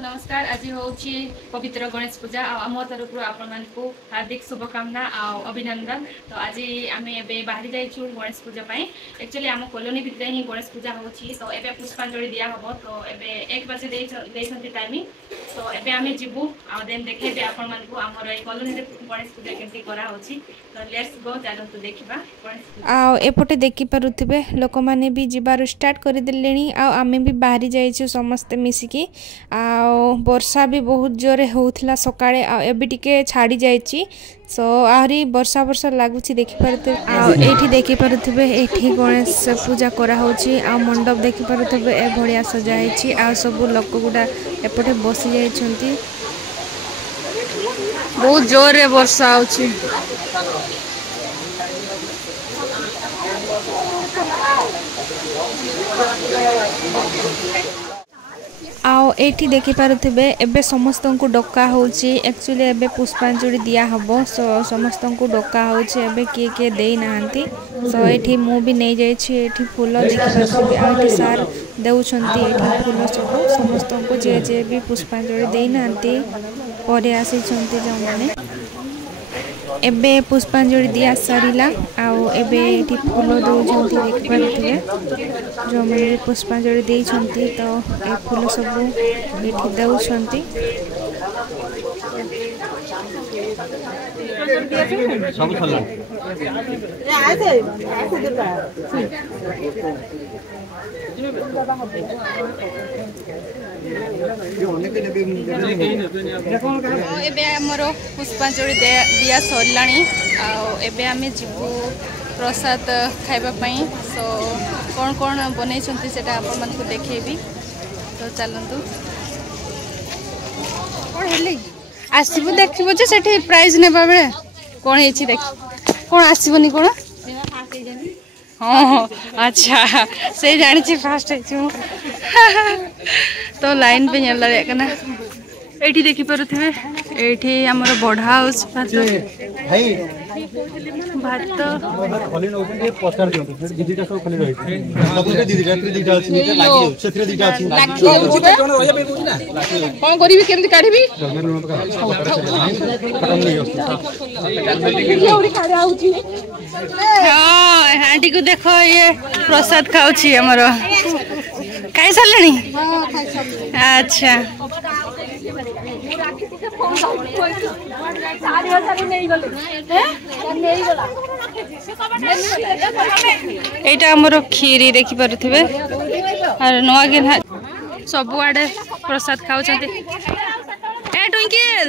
नमस्कार। आज हूँ पवित्र गणेश पूजा आम तरफ आपण को हार्दिक शुभकामना अभिनंदन। तो आज आम ए बाहरी जाइए गणेश पूजा एक्चुअली आम कॉलोनी भितर ही गणेश पूजा हो तो एबे पुष्पांजलि दिया हम तो एबे 1 बजे टाइमिंग तो एबे आम जीवु देन देखे आपण को आमर कॉलोनी गणेश पूजा केमती करा होची तो लेट्स गो चलतु देखिबा आ एपटे देखि पारुथिबे लोक माने भी जिबार स्टार्ट कर देलेनी आ आमे भी बाहरी जाइछु समस्त मिसिकी आ वर्षा भी बहुत जोरे होउथला सकाळे आ एबे टिके छाडी जाइछि सो आहरी वर्षा वर्षा लागुछि देखि पारुथे आ एठी देखि पारुथिबे एठी गणेश पूजा करा होछि आ मंडप देखि पारुथिबे ए भड़िया सजाइछि आ सब लोक गुडा एपटे बसि जाइछंती बहुत जोरे वर्षा होछि आओ एठी देखि पारुथिबे एबे समस्त को डका होछि एक्चुअली एबे पुष्पांजलि दिया हबो सो समस्त को डका होछि एबे के देई नाहंती सो एठी मु भी नै जाय छी एठी फूल देखि पारुथिबे आ एठी सार देउछंती एठी फूल सब समस्त को जे भी पुष्पांजलि देई नाहंती परे आसी छंती जो माने एबे पुष्पांजलि दिया सारिला आउ एबे एठी फूल दउछंती देखि पारुथिबे जो मेरे पुष्पांजलि देई छंती तो ए फूल सब एठी दउछंती सब फल ए आसे एबे हमरो पुष्पांजलि दिया सरलाणी एबे आमे जीवु प्रसाद खाइबा पई सो कोन कोन बनै छंती सेटा आपन मन को देखेबी तो चलंतु कोन हेले आसीबो देखिबो जे सेठी प्राइज नेबा बेले कोन हेछि देख कोन आसीबोनी कोन हाँ अच्छा से जानी छी फास्ट है तो लाइन पे चल रहा ना एठी देखि पारुथिबे एठी हमर बढ़ा हाउस भात खली नउछे पचार दियो दीदीटा सब खली रही सब दीदीटा दीदीटा अछि नीचे लागि सेथरे दीटा अछि कोन करिवि केमति काढिबि हां हांडी को देखो ये प्रसाद खाउछि हमर खाइ सलणी हां खाइ सलणी अच्छा एटा हमर खीरी देखि पारुथिबे और नवागिन सब आडे प्रसाद खाउ छथि ए ट्विंकल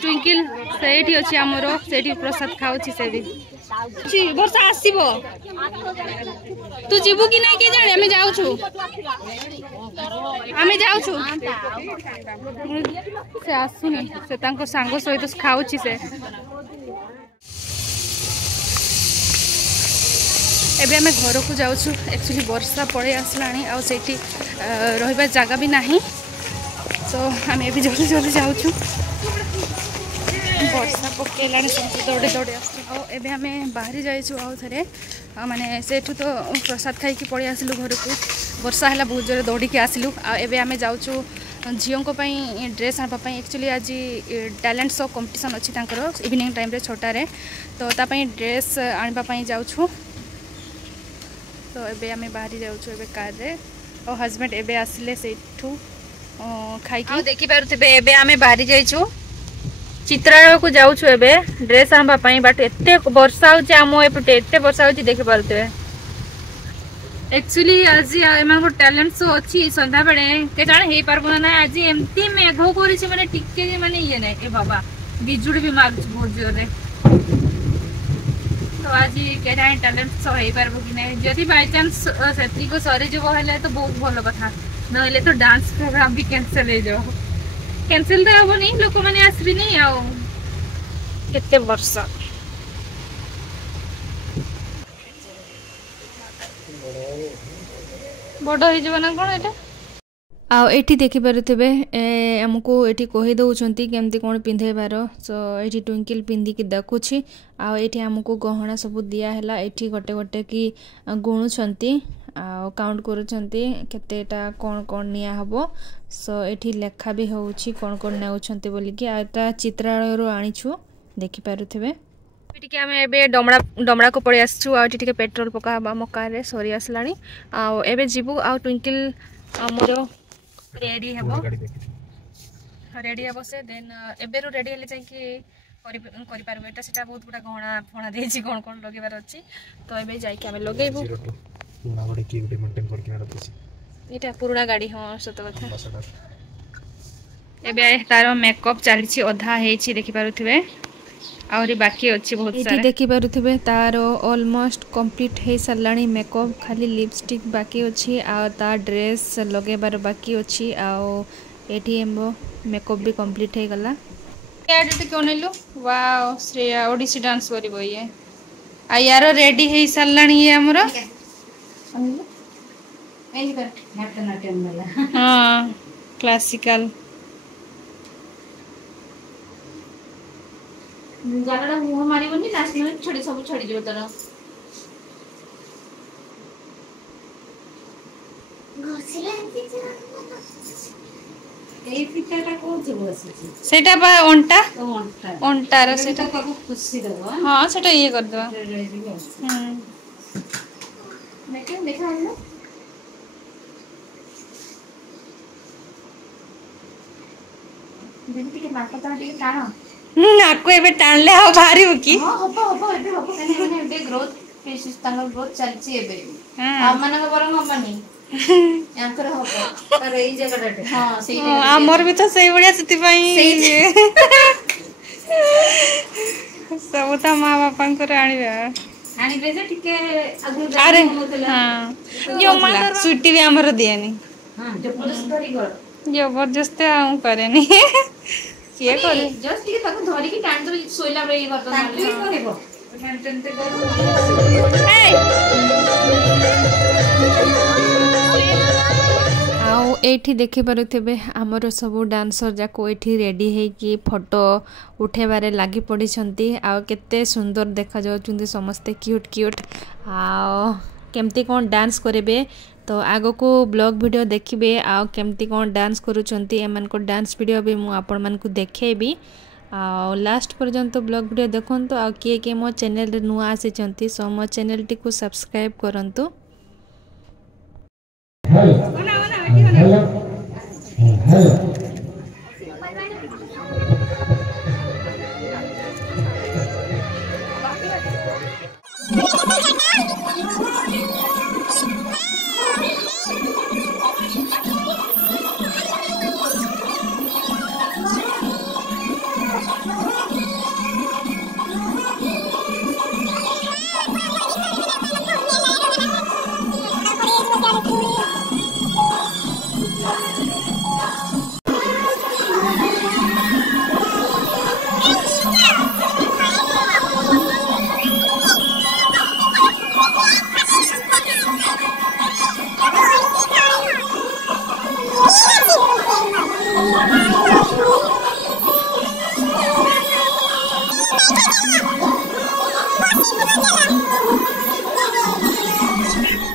ट्विंकल सेठी अछि हमर सेठी प्रसाद खाउ छी से भी छी वर्षा आसीबो तू जीवु कि नै के जाने हमें जाउ छु से आसुनी से तांको सांगो सहित खाउ छी से एबे हमें घर को जाउ छु एक्चुअली वर्षा पड़े आसलानी आ सेठी रहबा जागा भी नाही तो हम एबे जल्दी जल्दी जाउ छु वर्षा पकेलानी सब दौड़े दौड़े आउ एबे हमें बाहरी जाइछु आउ थरे माने सेठू तो प्रसाद खाई की पड़े आसिलु घर को वर्षा हला बहुत जोरे दौड़ी के आसिलु आ एबे हमें जाउछु झियों को पई ड्रेस आनबा पई एक्चुअली आज टैलेंट शो कंपटीशन अछि तांकर इवनिंग टाइम रे छोटा रे तो ता पई ड्रेस आनबा पई जाउछु तो एबे हमें बाहरी जाउछु एबे कार रे और हस्बैंड एबे आसिले सेठू खाई की देखि पारुथिबे एबे हमें बाहरी जाइछु चित्रालय को जाऊ छु एबे ड्रेस आनबा पई बट एते वर्षा होची आमो एपटे एते वर्षा होची देखि पारते एक्चुअली आज एमान को टैलेंट शो अछि संध्या बेले के जाने हे पारबो ना आज एमती मेघो करी छी माने टिके माने ये नै ए बाबा बिजुड़ी भी मार बहुत जोर रे तो आज के जाने टैलेंट शो हे पारबो कि नै जदी बाय चांस सेत्री को सरे जो हेले तो बहुत भलो कथा नहले तो डांस प्रोग्राम भी कैंसिल हे जो कैंसिल तो हम नहीं लोक मैंने आसबी नहीं आओ केते वर्षा बड़ हो जबना कोन एटा आउ एठी देखि पारुथिबे हमको एठी कहि दउछंती केमती कोन पिंधेबार सो एठी ट्विंकल पिंधी कि देखुछि आउ एठी हमको गहना सब दिया हैला एठी गोटे गोटे की गुणुछंती आउ काउंट करूछंती केतेटा कोन कोन निया हबो सो एठी लेखा भी होउछि कोन कोन नेउछंती बोली कि आटा चित्रालय रो आनिछु देखि पारुथिबे टिके आमे एबे डमड़ा को पड़े आसछु आ टिके पेट्रोल पका बा मका रे सरी आसलानी आ एबे जिबु आ ट्विंकल हमरो रेडी हेबो रेडी हेबो से देन एबे रो रेडी हेले जाय कि करि पारबो एटा सेटा बहुत बड़ा गहना फणा देछि कोन कोन लगेबार अछि तो एबे जाय कि आमे लगेबो पुराना गाड़ी की गुटे मेंटेन करके रखछि एटा पुराना गाड़ी हो सत कथा एबे तारो मेकअप चलछि अधा हेछि देखि पारुथिबे आउरी बाकी अछि बहुत सारा एठी देखि पारुथिबे तारो ऑलमोस्ट कंप्लीट हे सलाणी मेकअप खाली लिपस्टिक बाकी अछि आ ता ड्रेस लगेबार बाकी अछि आ एठी एम्बो मेकअप भी कंप्लीट हे गला एडी ते कोन लेलु वाओ श्रेया ओडिसी डांस करिबो ये आ यारो रेडी हे सलाणी ये हमरो एही कर भरतनाट्यम वाला हां क्लासिकल जागड़ा मुह मारिबनी लास्ट में छोड़ी सब छोड़ी दियो तोरा घसिला ए पिटाटा को जेबो अछि सेटा बा ओंटा रो सेटा को खुशी देबो हां सेटा ये कर दो देखा हम दिन के मार्का ता के टाणो नाको एबे टाणले आ भारी हो की हां हबो एबे खाली एबे ग्रोथ पेसिस तांगर ग्रोथ चलची एबे आ मानक बरम हबनी यांकर हबो तर एई जगडाटे हां सेई हमर भी तो सेई बढिया सिति पई सब त मां बापांकर आनिबे जे ठीके अरे हां यो मां छुट्टी भी हमर दियानी हां जबरदस्त धरी कर जबरदस्त आऊ करेनी ये करे जस्ट टिके ताको धरि कि टाइम तो सोइला रे करतो ताकि करबो टेंटे आउ एठी देखि पारुथिबे हमर सब डांसर जाको एठी रेडी हे कि फोटो उठेबारे लागि पड़ी छंती आ केते सुंदर देखा जाउछंती समस्त क्यूट क्यूट आ केमती कोन डांस करबे तो आगो को ब्लॉग वीडियो देखिबे आ केमती कोन डांस करूछंती एमन को डांस वीडियो भी मु आपण मन को देखेबी आ लास्ट पर्यंत ब्लॉग वीडियो देखंतु आ के मो चैनल रे नुआ आसे छंती सो मो चैनल टी को सब्सक्राइब करंतु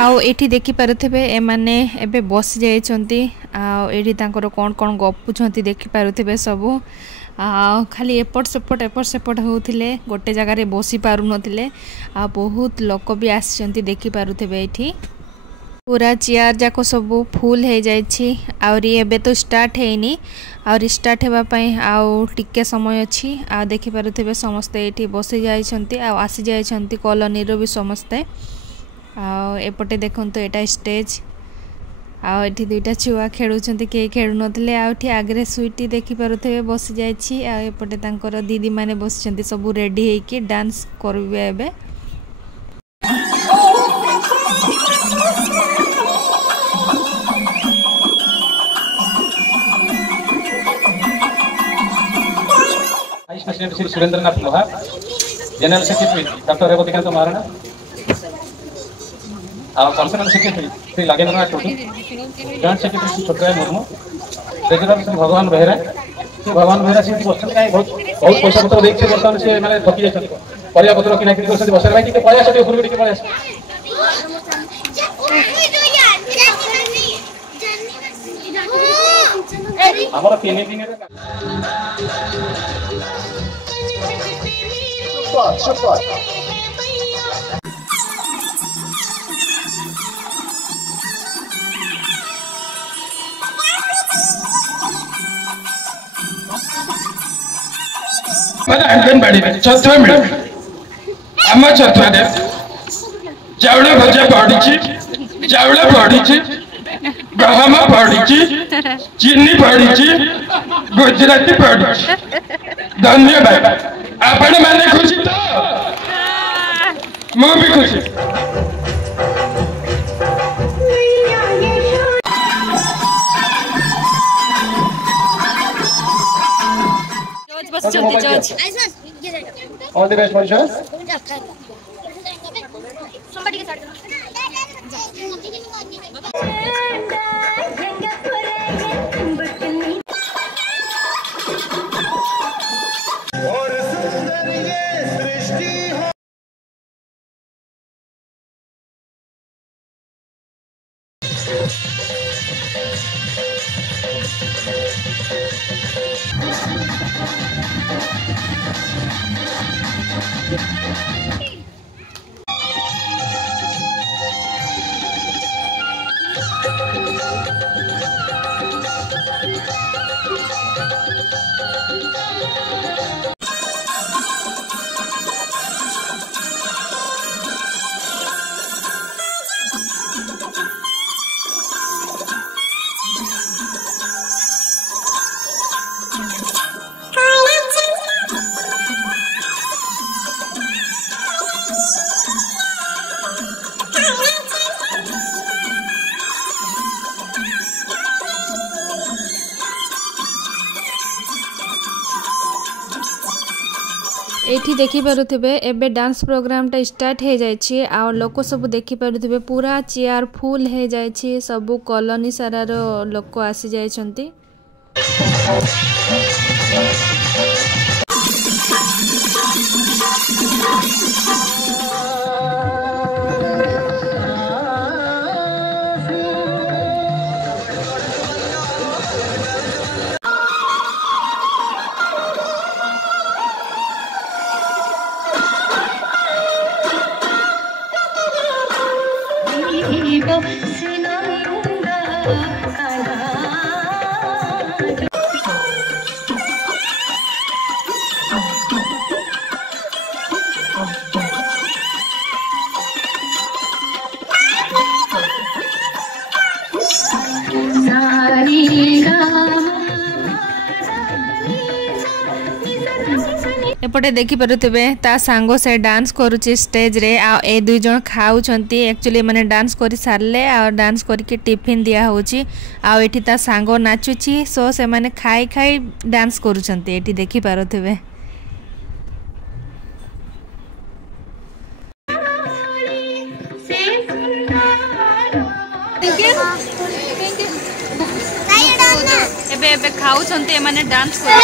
आउ एठी देखि पारुथिबे एमाने एबे बस जाइछंती आ एठी तांकर कोन कोन गपुछंती देखि पारुथिबे सब आ खाली एपट सेपट होउथिले गोटे जगह रे बसी पारु नथिले आ बहुत लोक भी आछंती देखि पारुथिबे एठी पूरा चेयर जाको सब फुल हे जाइछि और एबे तो स्टार्ट हेनी और स्टार्ट हेबा पई आउ टिके समय अछि आ देखि पारुथिबे समस्त एठी बसी जाइछंती आ आसी जाइछंती कॉलोनी रो भी समस्त आ एपटे देखंतो एटा स्टेज आ एठी दुईटा छुआ खेलुछंती के खेलु नथिले आ एठी आगरे स्वीटी देखि पारुथिबे बसी जाइछि आ एपटे तांकर दीदी माने बसिछंती सब रेडी हे कि डांस करबे एबे president Shri Surendranath Loha, general secretary doctor Revatikant Maharana, और personal secretary Shri Lagendranath Tudu, joint secretary Shri Chhotray Murmu, treasurer Shri Bhagwan Behera. Shri Bhagwan Behera से बसन काई बहुत बहुत पैसा पत्र देख से वर्तमान से माने ठकी जाय छथि। परिया पत्र किना किन करछथि बसन भाई के परिया से ऊपर के परिया हमर 3 दिन रे शुक्र मैंने अंगनबाड़ी में छतुआ मिल आम छतुआ चाउल भजा पड़ी चाउल पड़ी गहम पड़ी चीनी पड़ी गुजराती पड़ी। धन्यवाद आपण मैंने खुशी तो मु भी खुशी। All the best, Mauritius. Somebody get started. एठी देखि पारुथिबे एबे डांस प्रोग्रामटा स्टार्ट हे जायछि आ लोक सब देखि पारुथिबे पूरा चेयर फुल हे जायछि सब कॉलोनी सारा रो लोक आसी जायछंती। एपटे देखि पारुथिबे ता सांगो से डांस करूची स्टेज रे आ ए दुई जण खाउछंती। एक्चुअली माने डांस करि सारले आ डांस करि के टिफिन दिया होची आ एठी ता सांगो नाचुची सो से माने खाई खाई डांस करूछंती। एठी देखि पारुथिबे एबे एबे खाउछंती माने डांस करू।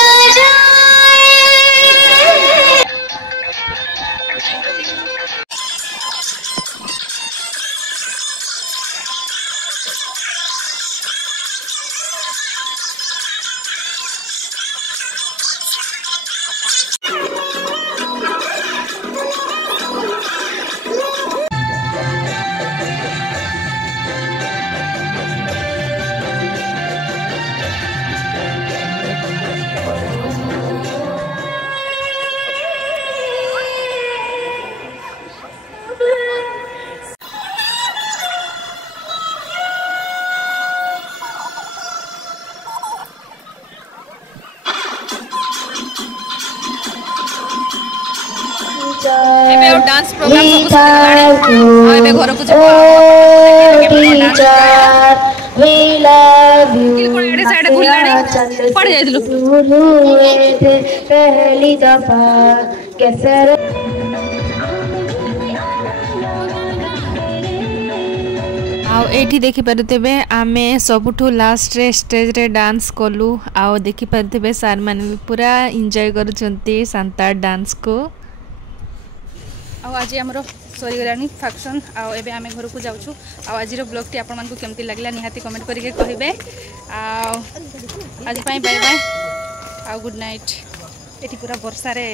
एबे डांस प्रोग्राम सब सरिलाणी एबे घर को वी लव यू एडे साइड भूललाणी पड़ जाइदलु पहली दफा कैसे आउ एठी देखि पारुथिबे आमे सबुठु लास्ट रे स्टेज रे डांस कलु आउ देखि पारुथिबे सार माने भी पूरा एन्जॉय करूछंती सांता डांस को आज हमरो सरी गलानी फंक्शन आउ एबे आमे घर को जाउछु आउ आजिरो ब्लॉग टी आपन मन को केमती लागला निहाती कमेंट करके कहिबे आउ आज पई बाय बाय आउ गुड नाइट एठी पूरा वर्षा रे